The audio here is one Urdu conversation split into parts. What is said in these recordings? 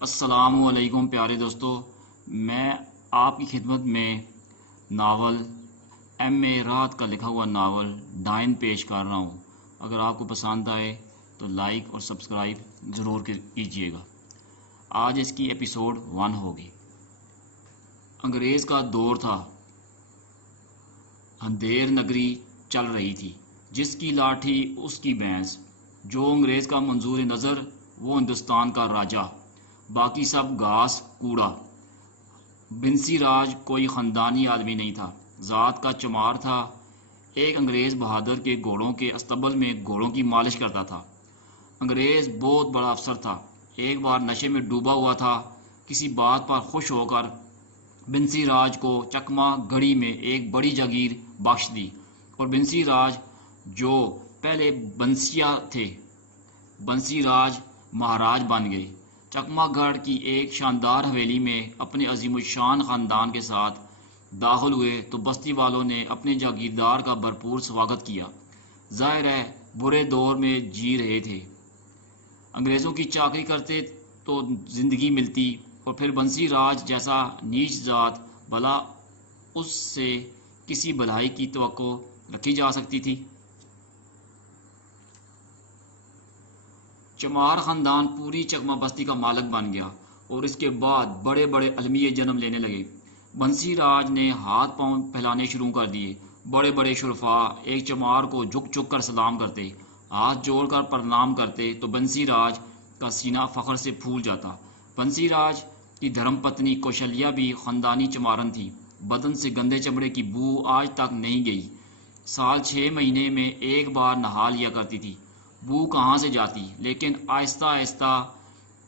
السلام علیکم پیارے دوستو، میں آپ کی خدمت میں ناول ایم اے رات کا لکھا ہوا ناول ڈائن پیش کر رہا ہوں۔ اگر آپ کو پسند آئے تو لائک اور سبسکرائب ضرور کیجیے گا۔ آج اس کی ایپیسوڈ 1 ہوگی۔ انگریز کا دور تھا، اندھیر نگری چل رہی تھی، جس کی لاٹھی اس کی بھینس، جو انگریز کا منظور نظر وہ ہندوستان کا راجا، باقی سب گھاس کوڑا۔ بنسی راج کوئی خاندانی آدمی نہیں تھا، ذات کا چمار تھا۔ ایک انگریز بہادر کے گھوڑوں کے استبل میں گھوڑوں کی مالش کرتا تھا۔ انگریز بہت بڑا افسر تھا، ایک بار نشے میں ڈوبا ہوا تھا۔ کسی بات پر خوش ہو کر بنسی راج کو چکما گڑھی میں ایک بڑی جاگیر بخش دی، اور بنسی راج جو پہلے بنسیا تھے، بنسی راج مہاراج بن گئے۔ چکما گڑھ کی ایک شاندار حویلی میں اپنے عظیم الشان خاندان کے ساتھ داخل ہوئے تو بستی والوں نے اپنے جاگیردار کا بھرپور سواگت کیا۔ ظاہر ہے برے دور میں جی رہے تھے، انگریزوں کی چاکری کرتے تو زندگی ملتی، اور پھر بنسی راج جیسا نیچ ذات بھلا اس سے کسی بھلائی کی توقع رکھی جا سکتی تھی؟ چمار خاندان پوری چکما بستی کا مالک بن گیا، اور اس کے بعد بڑے بڑے المیے جنم لینے لگے۔ بنسی راج نے ہاتھ پاؤں پھیلانے شروع کر دیے۔ بڑے بڑے شرفا ایک چمار کو جھک جھک کر سلام کرتے، ہاتھ جوڑ کر پرنام کرتے تو بنسی راج کا سینہ فخر سے پھول جاتا۔ بنسی راج کی دھرم پتنی کوشلیا بھی خاندانی چمارن تھی، بدن سے گندے چمڑے کی بو آج تک نہیں گئی۔ سال 6 مہینے میں ایک بار نہا لیا کرتی تھی۔ بو کہاں سے جاتی، لیکن آہستہ آہستہ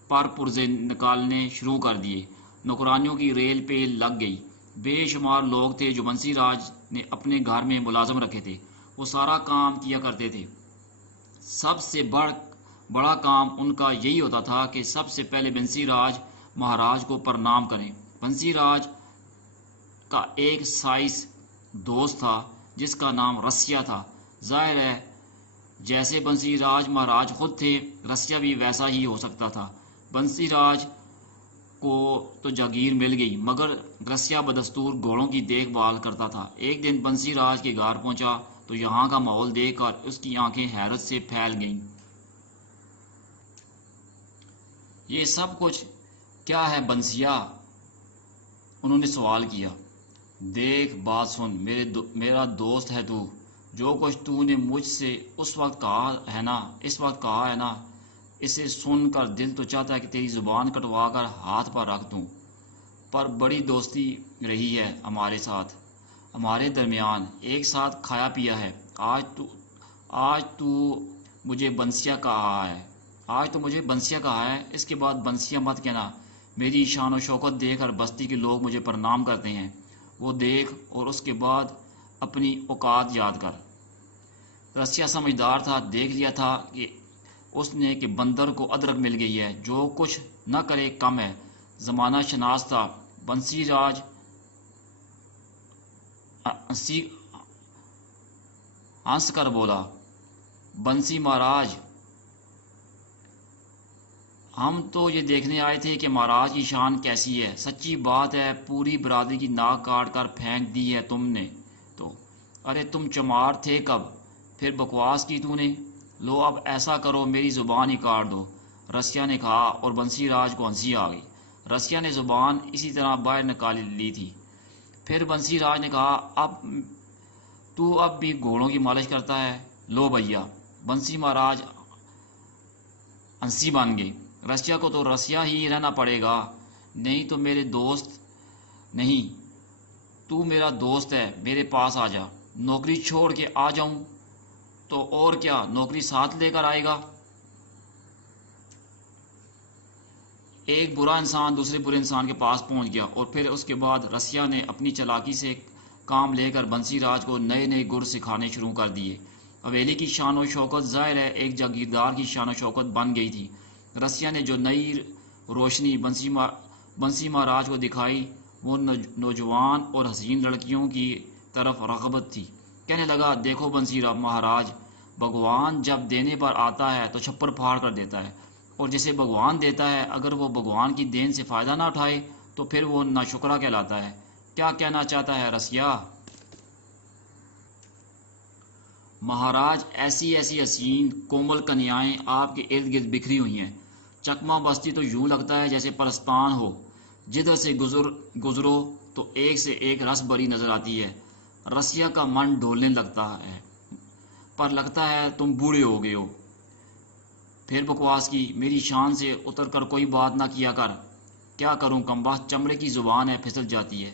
پر پرزے نکالنے شروع کر دیے۔ نوکرانیوں کی ریل پہ لگ گئی۔ بے شمار لوگ تھے جو بنسی راج نے اپنے گھر میں ملازم رکھے تھے، وہ سارا کام کیا کرتے تھے۔ سب سے بڑا کام ان کا یہی ہوتا تھا کہ سب سے پہلے بنسی راج مہاراج کو پرنام کریں۔ بنسی راج کا ایک سائنس دوست تھا جس کا نام رسیا تھا۔ ظاہر ہے جیسے بنسی راج مہاراج خود تھے، رسیا بھی ویسا ہی ہو سکتا تھا۔ بنسی راج کو تو جاگیر مل گئی، مگر رسیا بدستور گھوڑوں کی دیکھ بھال کرتا تھا۔ ایک دن بنسی راج کے گھر پہنچا تو یہاں کا ماحول دیکھ کر اس کی آنکھیں حیرت سے پھیل گئیں۔ یہ سب کچھ کیا ہے بنسیا؟ انہوں نے سوال کیا۔ دیکھ بات سن، میرا دوست ہے تو، جو کچھ تو نے مجھ سے اس وقت کہا ہے نا، اسے سن کر دل تو چاہتا ہے کہ تیری زبان کٹوا کر ہاتھ پر رکھ دوں، پر بڑی دوستی رہی ہے ہمارے ساتھ، ہمارے درمیان ایک ساتھ کھایا پیا ہے۔ آج تو مجھے بنسیا کہا ہے، اس کے بعد بنسیا مت کہنا۔ میری شان و شوکت دیکھ کر بستی کے لوگ مجھے پرنام کرتے ہیں، وہ دیکھ اور اس کے بعد اپنی اوقات یاد کر۔ رسیا سمجھدار تھا، دیکھ لیا تھا کہ اس نے کہ بندر کو ادرک مل گئی ہے، جو کچھ نہ کرے کم ہے۔ زمانہ شناس تھا۔ بنسی راج ہنس کر بولا، بنسی مہاراج، ہم تو یہ دیکھنے آئے تھے کہ مہاراج کی شان کیسی ہے۔ سچی بات ہے پوری برادری کی ناک کاٹ کر پھینک دی ہے تم نے تو۔ ارے تم چمار تھے کب، پھر بکواس کی تو نے؟ لو اب ایسا کرو میری زبان ہی کاٹ دو، رسیا نے کہا، اور بنسی راج کو ہنسی آ گئی۔ رسیا نے زبان اسی طرح باہر نکال لی تھی۔ پھر بنسی راج نے کہا، اب بھی گھوڑوں کی مالش کرتا ہے؟ لو بھیا، بنسی مہاراج ہنسی بن گئی۔ رسیا کو تو رسیا ہی رہنا پڑے گا، نہیں تو میرے دوست نہیں، تو میرا دوست ہے، میرے پاس آ جا۔ نوکری چھوڑ کے آ جاؤں تو اور کیا، نوکری ساتھ لے کر آئے گا؟ ایک برا انسان دوسرے برے انسان کے پاس پہنچ گیا، اور پھر اس کے بعد رسیا نے اپنی چالاکی سے کام لے کر بنسی راج کو نئے نئے گر سکھانے شروع کر دیے۔ حویلی کی شان و شوکت ظاہر ہے ایک جاگیردار کی شان و شوکت بن گئی تھی۔ رسیا نے جو نئی روشنی بنسی مہاراج کو دکھائی وہ نوجوان اور حسین لڑکیوں کی طرف رغبت تھی۔ کہنے لگا، دیکھو بنسی مہاراج، بھگوان جب دینے پر آتا ہے تو چھپر پھاڑ کر دیتا ہے، اور جسے بھگوان دیتا ہے اگر وہ بھگوان کی دین سے فائدہ نہ اٹھائے تو پھر وہ ناشکرا کہلاتا ہے۔ کیا کہنا چاہتا ہے رسیا؟ مہاراج، ایسی ایسی حسین کومل کنیائیں آپ کے ارد گرد بکھری ہوئی ہیں، چکما بستی تو یوں لگتا ہے جیسے پرستان ہو، جدھر سے گزرو تو ایک سے ایک رس بری نظر آتی ہے۔ رسیا کا من ڈولنے لگتا ہے، پر لگتا ہے تم بوڑھے ہو گئے ہو۔ پھر بکواس کی، میری شان سے اتر کر کوئی بات نہ کیا کر۔ کیا کروں کمبخت، چمڑے کی زبان ہے، پھسل جاتی ہے،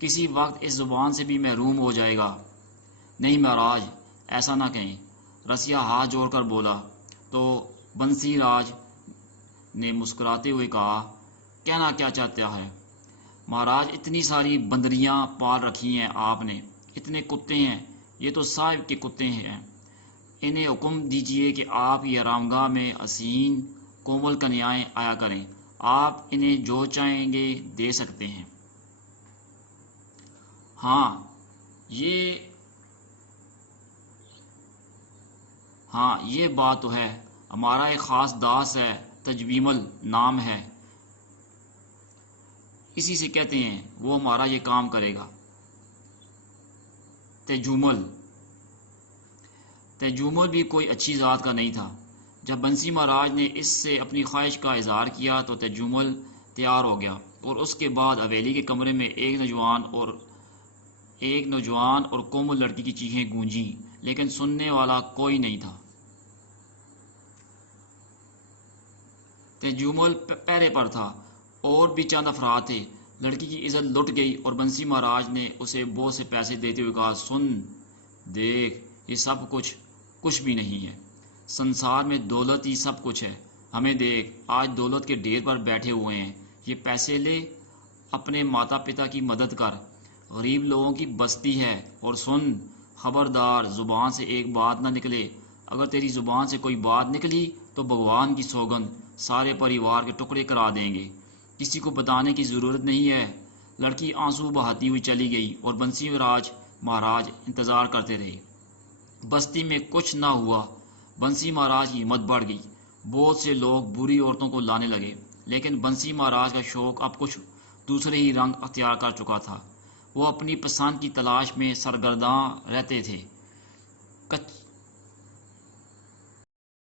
کسی وقت اس زبان سے بھی محروم ہو جائے گا۔ نہیں مہاراج، ایسا نہ کہیں، رسیا ہاتھ جوڑ کر بولا۔ تو بنسی راج نے مسکراتے ہوئے کہا، کہنا کیا چاہتا ہے؟ مہاراج، اتنی ساری بندریاں پال رکھی ہیں آپ نے، اتنے کتے ہیں، یہ تو صاحب کے کتے ہیں، انہیں حکم دیجئے کہ آپ کی آرامگاہ میں حسین کومل کنیائیں آیا کریں، آپ انہیں جو چاہیں گے دے سکتے ہیں۔ ہاں یہ بات تو ہے، ہمارا ایک خاص داس ہے، تجویمل نام ہے، اسی سے کہتے ہیں، وہ ہمارا یہ کام کرے گا۔ تیجومل بھی کوئی اچھی ذات کا نہیں تھا۔ جب بنسی مہاراج نے اس سے اپنی خواہش کا اظہار کیا تو تیجومل تیار ہو گیا، اور اس کے بعد حویلی کے کمرے میں ایک نوجوان اور کومل لڑکی کی چیخیں گونجیں، لیکن سننے والا کوئی نہیں تھا۔ تیجومل پہرے پر تھا، اور بھی چند افراد تھے۔ لڑکی کی عزت لٹ گئی اور بنسی مہاراج نے اسے بہت سے پیسے دیتے ہوئے کہا، سن دیکھ، یہ سب کچھ بھی نہیں ہے، سنسار میں دولت ہی سب کچھ ہے، ہمیں دیکھ، آج دولت کے ڈھیر پر بیٹھے ہوئے ہیں، یہ پیسے لے، اپنے ماتا پتا کی مدد کر، غریب لوگوں کی بستی ہے، اور سن، خبردار زبان سے ایک بات نہ نکلے، اگر تیری زبان سے کوئی بات نکلی تو بھگوان کی سوگند سارے پریوار کے ٹکڑے کرا دیں گے، کسی کو بتانے کی ضرورت نہیں ہے۔ لڑکی آنسو بہاتی ہوئی چلی گئی اور بنسی مہاراج انتظار کرتے رہے۔ بستی میں کچھ نہ ہوا۔ بنسی مہاراج کی ہمت بڑھ گئی، بہت سے لوگ بری عورتوں کو لانے لگے، لیکن بنسی مہاراج کا شوق اب کچھ دوسرے ہی رنگ اختیار کر چکا تھا۔ وہ اپنی پسند کی تلاش میں سرگرداں رہتے تھے۔